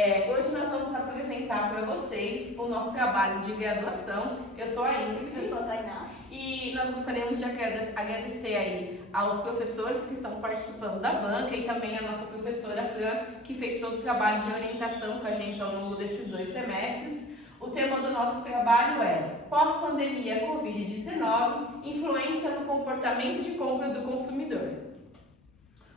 Hoje nós vamos apresentar para vocês o nosso trabalho de graduação. Eu sou a Ingrid. Eu sou a Tainá. E nós gostaríamos de agradecer aí aos professores que estão participando da banca e também a nossa professora Fran, que fez todo o trabalho de orientação com a gente ao longo desses 2 semestres. O tema do nosso trabalho é Pós-pandemia Covid-19, influência no comportamento de compra do consumidor.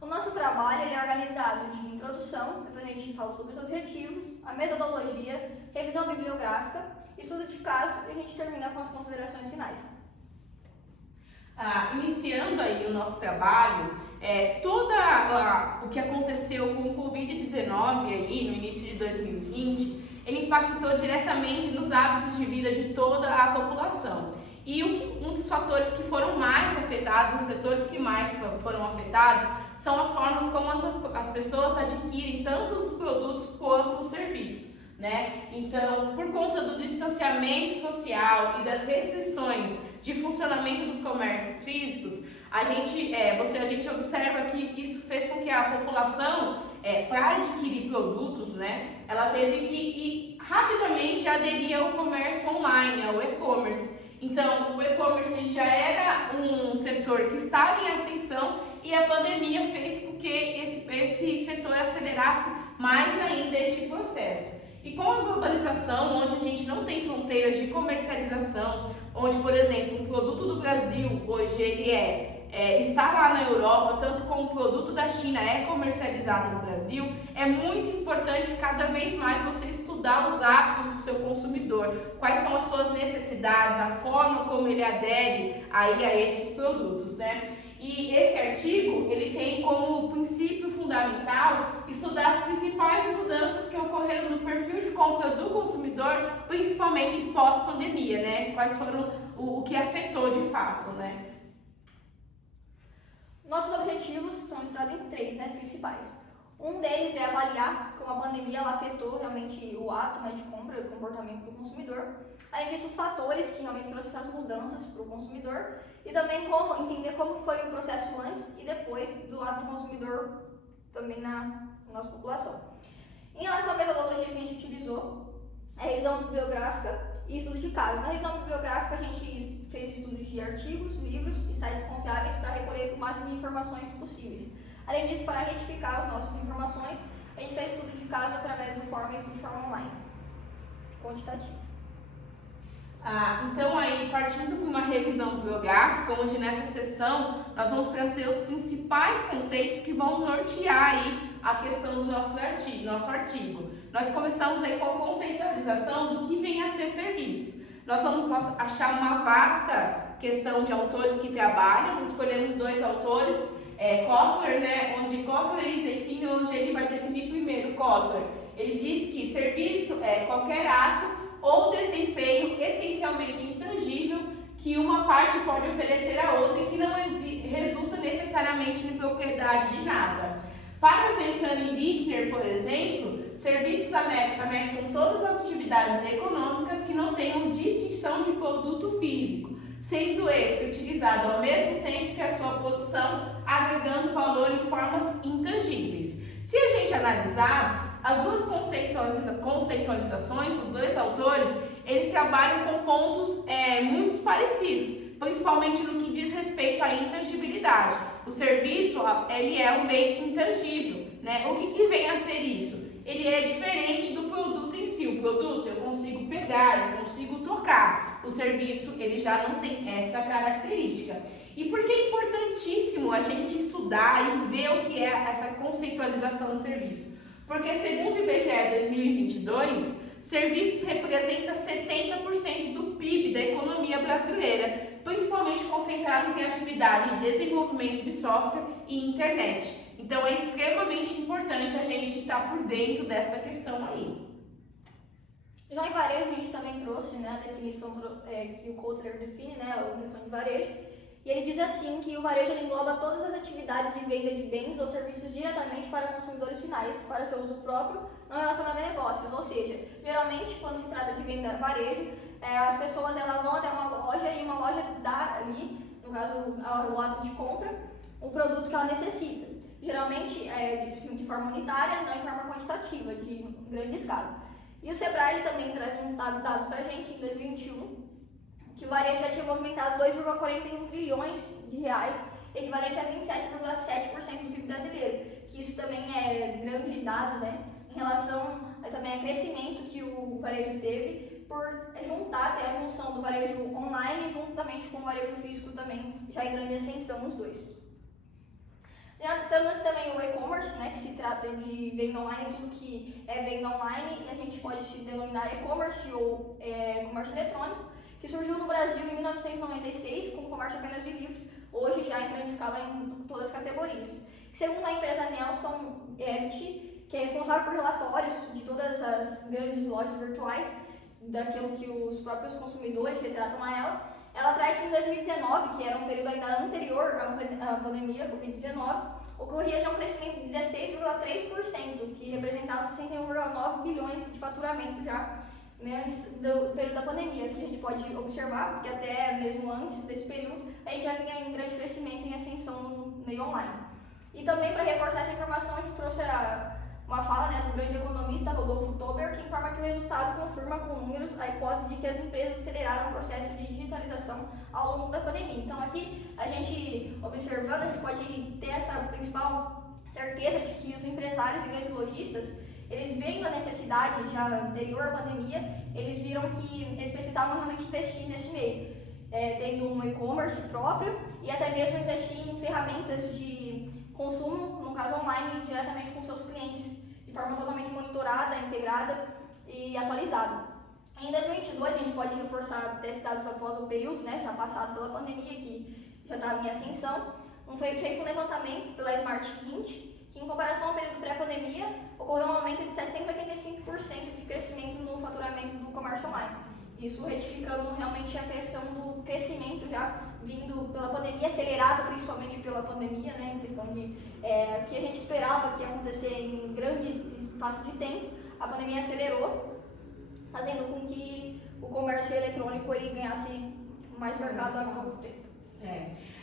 O nosso trabalho é organizado de introdução, depois a gente fala sobre os objetivos, a metodologia, revisão bibliográfica, estudo de caso e a gente termina com as considerações finais. Iniciando aí o nosso trabalho, o que aconteceu com o Covid-19 aí no início de 2020, ele impactou diretamente nos hábitos de vida de toda a população. E um dos fatores que foram mais afetados, os setores que mais foram afetados, são as formas como as pessoas adquirem tanto os produtos quanto o serviço, né? Então, por conta do distanciamento social e das restrições de funcionamento dos comércios físicos, a gente observa que isso fez com que a população, para adquirir produtos, né, ela teve que ir rapidamente aderir ao comércio online, ao e-commerce. Então, o e-commerce já era um setor que estava em ascensão e a pandemia fez com que esse setor acelerasse mais ainda este processo. E com a globalização, onde a gente não tem fronteiras de comercialização, onde, por exemplo, um produto do Brasil, hoje ele está lá na Europa, tanto como o produto da China é comercializado no Brasil, é muito importante cada vez mais você estudar os hábitos do seu consumidor, quais são as suas necessidades, a forma como ele adere aí a estes produtos, né? E esse artigo, ele tem como princípio fundamental estudar as principais mudanças que ocorreram no perfil de compra do consumidor, principalmente pós-pandemia, né? Quais foram o que afetou de fato, né? Nossos objetivos estão listados em 3, né, principais. Um deles é avaliar como a pandemia ela afetou realmente o ato, né, de compra, o comportamento do consumidor. Além disso, os fatores que realmente trouxeram essas mudanças para o consumidor e também entender como foi o processo antes e depois do ato do consumidor também na nossa população. Em relação à metodologia que a gente utilizou, a revisão bibliográfica e estudo de casos. Na revisão bibliográfica, a gente fez estudos de artigos, livros e sites confiáveis para recolher o máximo de informações possíveis. Além disso, para retificar as nossas informações, a gente fez estudo de caso através do Forms de forma online, quantitativo. Então aí, partindo para uma revisão bibliográfica, onde nessa sessão nós vamos trazer os principais conceitos que vão nortear aí a questão do nosso artigo. Nós começamos aí com a conceitualização do que vem a ser serviços. Nós vamos achar uma vasta questão de autores que trabalham, escolhemos 2 autores, Kotler, né, Kotler e Zeittin, onde ele vai definir primeiro. Kotler, ele diz que serviço é qualquer ato ou desempenho essencialmente intangível que uma parte pode oferecer à outra e que não resulta necessariamente em propriedade de nada. Para Zentani e Bittner, por exemplo, serviços anexam todas as atividades econômicas que não tenham distinção de produto físico, sendo esse utilizado ao mesmo tempo que a sua produção, agregando valor em formas intangíveis. Se a gente analisar as 2 conceitualizações, os 2 autores, eles trabalham com pontos muito parecidos, principalmente no que diz respeito à intangibilidade. O serviço, ele é um bem intangível, né? O que vem a ser isso? Ele é diferente do produto em si. O produto eu consigo pegar, eu consigo tocar. O serviço, ele já não tem essa característica. E por que é importantíssimo a gente estudar e ver o que é essa conceitualização do serviço? Porque segundo o IBGE 2022, serviços representam 70% do PIB da economia brasileira, principalmente concentrados em atividade de desenvolvimento de software e internet. Então é extremamente importante a gente estar por dentro dessa questão aí. Já em varejo, a gente também trouxe, né, a definição que o Kotler define, né, a questão de varejo. E ele diz assim que o varejo engloba todas as atividades de venda de bens ou serviços diretamente para consumidores finais, para seu uso próprio, não relacionado a negócios. Ou seja, geralmente, quando se trata de venda varejo, as pessoas elas vão até uma loja e uma loja dá ali, no caso, o ato de compra, um produto que ela necessita. geralmente de forma unitária, não em forma quantitativa, de grande escala. E o Sebrae ele também traz dados para a gente em 2021, que o varejo já tinha movimentado 2,41 trilhões de reais, equivalente a 27,7% do PIB brasileiro, que isso também é grande dado, né, em relação também ao crescimento que o varejo teve, por juntar, ter a junção do varejo online juntamente com o varejo físico também, já em grande ascensão os dois. Temos também o e-commerce, né, que se trata de venda online, tudo que é venda online, a gente pode se denominar e-commerce ou comércio eletrônico, que surgiu no Brasil em 1996 com o comércio apenas de livros, hoje já em grande escala em todas as categorias. Segundo a empresa Nelson Ebit, que é responsável por relatórios de todas as grandes lojas virtuais, daquilo que os próprios consumidores retratam a ela traz que em 2019, que era um período ainda anterior à pandemia, Covid-19, ocorria já um crescimento de 16,3%, que representava 61,9 bilhões de faturamento já antes do período da pandemia, que a gente pode observar que até mesmo antes desse período a gente já vinha em grande crescimento em ascensão no meio online. E também para reforçar essa informação a gente trouxe uma fala, né, do grande economista Rodolfo Tober, que informa que o resultado confirma com números a hipótese de que as empresas aceleraram o processo de digitalização ao longo da pandemia. Então aqui, a gente observando, a gente pode ter essa principal certeza de que os empresários e grandes lojistas, eles vendo a necessidade já anterior à pandemia, eles viram que eles precisavam realmente investir nesse meio, tendo um e-commerce próprio e até mesmo investir em ferramentas de consumo, no caso online, diretamente com seus clientes, de forma totalmente monitorada, integrada e atualizada. Em 2022, a gente pode reforçar dados após o período, né, já passado pela pandemia, que já estava em ascensão, foi feito um levantamento pela Smart Hint, que em comparação ao período pré-pandemia, ocorreu um aumento de 785% de crescimento no faturamento do comércio online. Isso retificando realmente a questão do crescimento já vindo pela pandemia, acelerado principalmente pela pandemia, né, em questão de que a gente esperava que ia acontecer em grande espaço de tempo, a pandemia acelerou, fazendo com que o comércio eletrônico ele ganhasse mais mercado a todo tempo.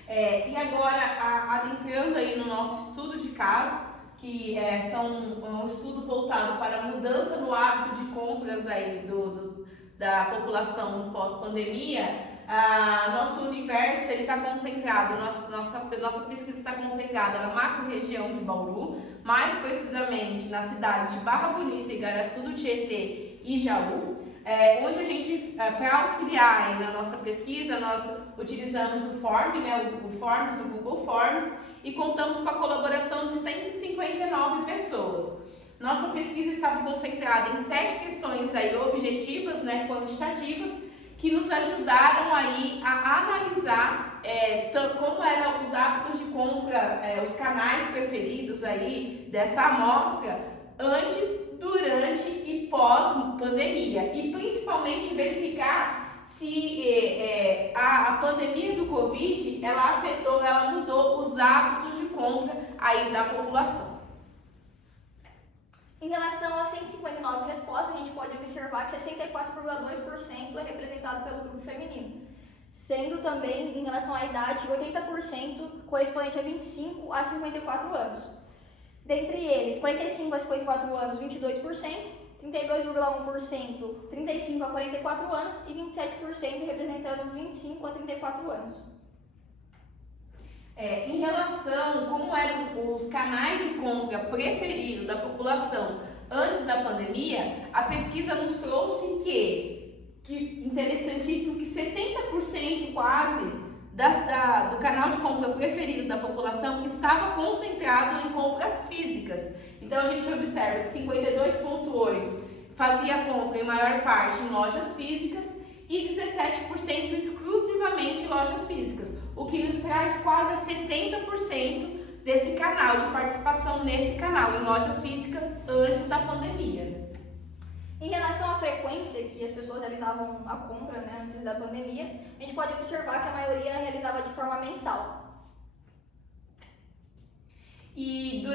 E agora, adentrando aí no nosso estudo de caso, que é um estudo voltado para a mudança no hábito de compras aí da população pós-pandemia, nosso universo está concentrado, nossa pesquisa está concentrada na macro-região de Bauru, mais precisamente nas cidades de Barra Bonita, Igaraçu do Tietê e Jaú, onde a gente, para auxiliar aí na nossa pesquisa, nós utilizamos o Google Forms, e contamos com a colaboração de 159 pessoas. Nossa pesquisa estava concentrada em 7 questões aí objetivas, né, quantitativas, que nos ajudaram aí a analisar como eram os hábitos de compra, os canais preferidos aí dessa amostra antes, durante e pós-pandemia, e principalmente verificar se a pandemia do Covid ela mudou os hábitos de compra aí da população. Em relação a 159 respostas, a gente pode observar que 64,2% é representado pelo grupo feminino, sendo também, em relação à idade, 80% correspondente a 25 a 54 anos. Dentre eles, 45 a 54 anos, 22%, 32,1%, 35 a 44 anos e 27% representando 25 a 34 anos. Em relação a como eram os canais de compra preferidos da população antes da pandemia, a pesquisa nos trouxe que interessantíssimo, que 70% quase do canal de compra preferido da população estava concentrado em compras físicas. Então a gente observa que 52,8% fazia compra em maior parte em lojas físicas e 17% exclusivamente em lojas físicas, o que nos traz quase a 70% desse canal, de participação nesse canal, em lojas físicas antes da pandemia. Em relação à frequência que as pessoas realizavam a compra, né, antes da pandemia, a gente pode observar que a maioria realizava de forma mensal. E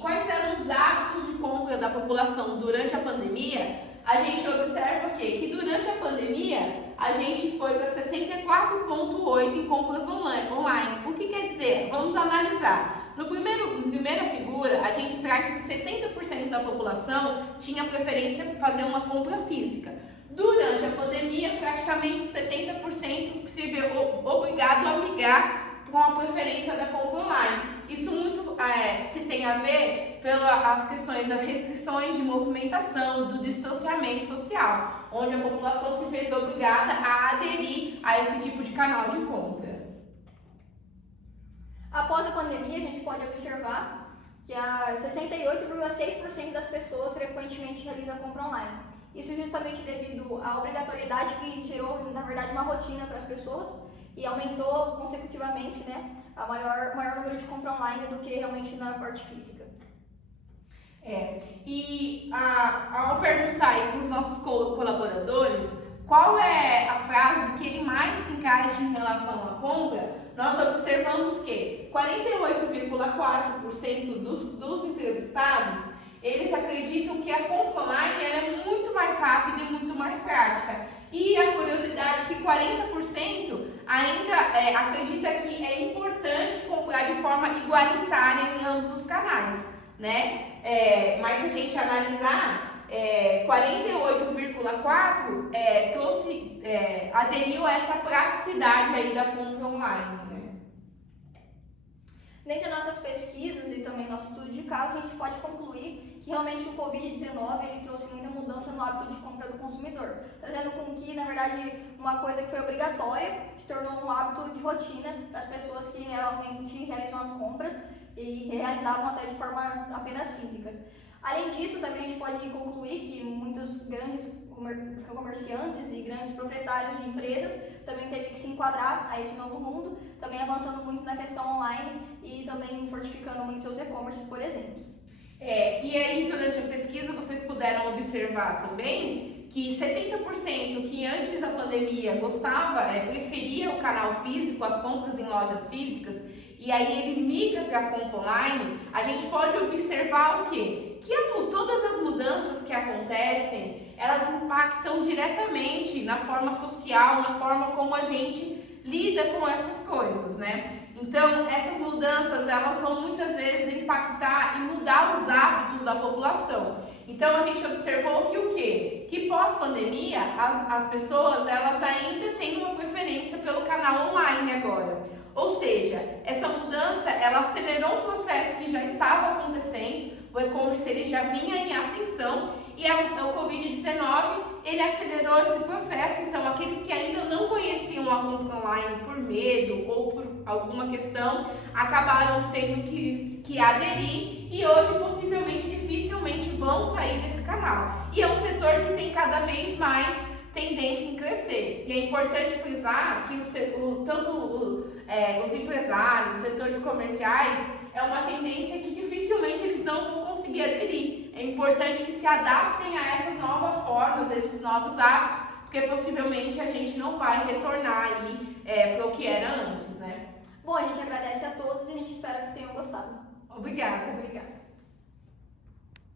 quais eram os hábitos de compra da população durante a pandemia? A gente observa o quê? Que durante a pandemia a gente foi para 64,8% em compras online. O que quer dizer? Vamos analisar. Na primeira figura, a gente traz que 70% da população tinha preferência por fazer uma compra física. Durante a pandemia, praticamente 70% se vê obrigado a migrar com a preferência da compra online. Isso muito se tem a ver pelas questões das restrições de movimentação, do distanciamento social, onde a população se fez obrigada a aderir a esse tipo de canal de compra. Após a pandemia, a gente pode observar que 68,6% das pessoas frequentemente realizam compra online. Isso justamente devido à obrigatoriedade que gerou, na verdade, uma rotina para as pessoas e aumentou consecutivamente, né, a maior número de compra online do que realmente na parte física. E ao perguntar aí para os nossos colaboradores qual é a frase que ele mais se encaixa em relação à compra, nós observamos que 48,4% dos entrevistados, eles acreditam que a compra online ela é muito mais rápida e muito mais prática. E a curiosidade é que 40% ainda acredita que é importante comprar de forma igualitária em ambos os canais, né? Mas se a gente analisar, 48,4% aderiu a essa praticidade aí da compra online, né? Dentre as nossas pesquisas e também nosso estudo de caso, a gente pode concluir que realmente o Covid-19 ele trouxe muita mudança no hábito de compra do consumidor, trazendo com que, na verdade, uma coisa que foi obrigatória se tornou um hábito de rotina para as pessoas que realmente realizam as compras e realizavam até de forma apenas física. Além disso, também a gente pode concluir que muitos grandes comerciantes e grandes proprietários de empresas também teve que se enquadrar a esse novo mundo, também avançando muito na questão online e também fortificando muito seus e-commerce, por exemplo. E aí, durante a pesquisa, vocês puderam observar também que 70% que antes da pandemia preferia o canal físico, as compras em lojas físicas, e aí ele migra para a compra online. A gente pode observar o quê? Que todas as mudanças que acontecem, elas impactam diretamente na forma social, na forma como a gente lida com essas coisas, né? Então, essas mudanças, elas vão muitas vezes impactar e mudar os hábitos da população. Então, a gente observou que o quê? Que pós-pandemia, as pessoas, elas ainda têm uma preferência pelo canal online agora. Ou seja, essa mudança, ela acelerou um processo que já estava acontecendo, o e-commerce ele já vinha em ascensão e o Covid-19, ele acelerou esse processo. Então, aqueles que ainda não conheciam a compra online por medo ou por alguma questão, acabaram tendo que aderir e hoje, possivelmente, dificilmente vão sair desse canal. E é um setor que tem cada vez mais tendência em crescer. E é importante frisar que os empresários, os setores comerciais, é uma tendência que dificilmente eles não vão conseguir aderir. É importante que se adaptem a essas novas formas, esses novos hábitos, porque possivelmente a gente não vai retornar aí para o que era antes, né? Bom, a gente agradece a todos e a gente espera que tenham gostado. Obrigada. Obrigada.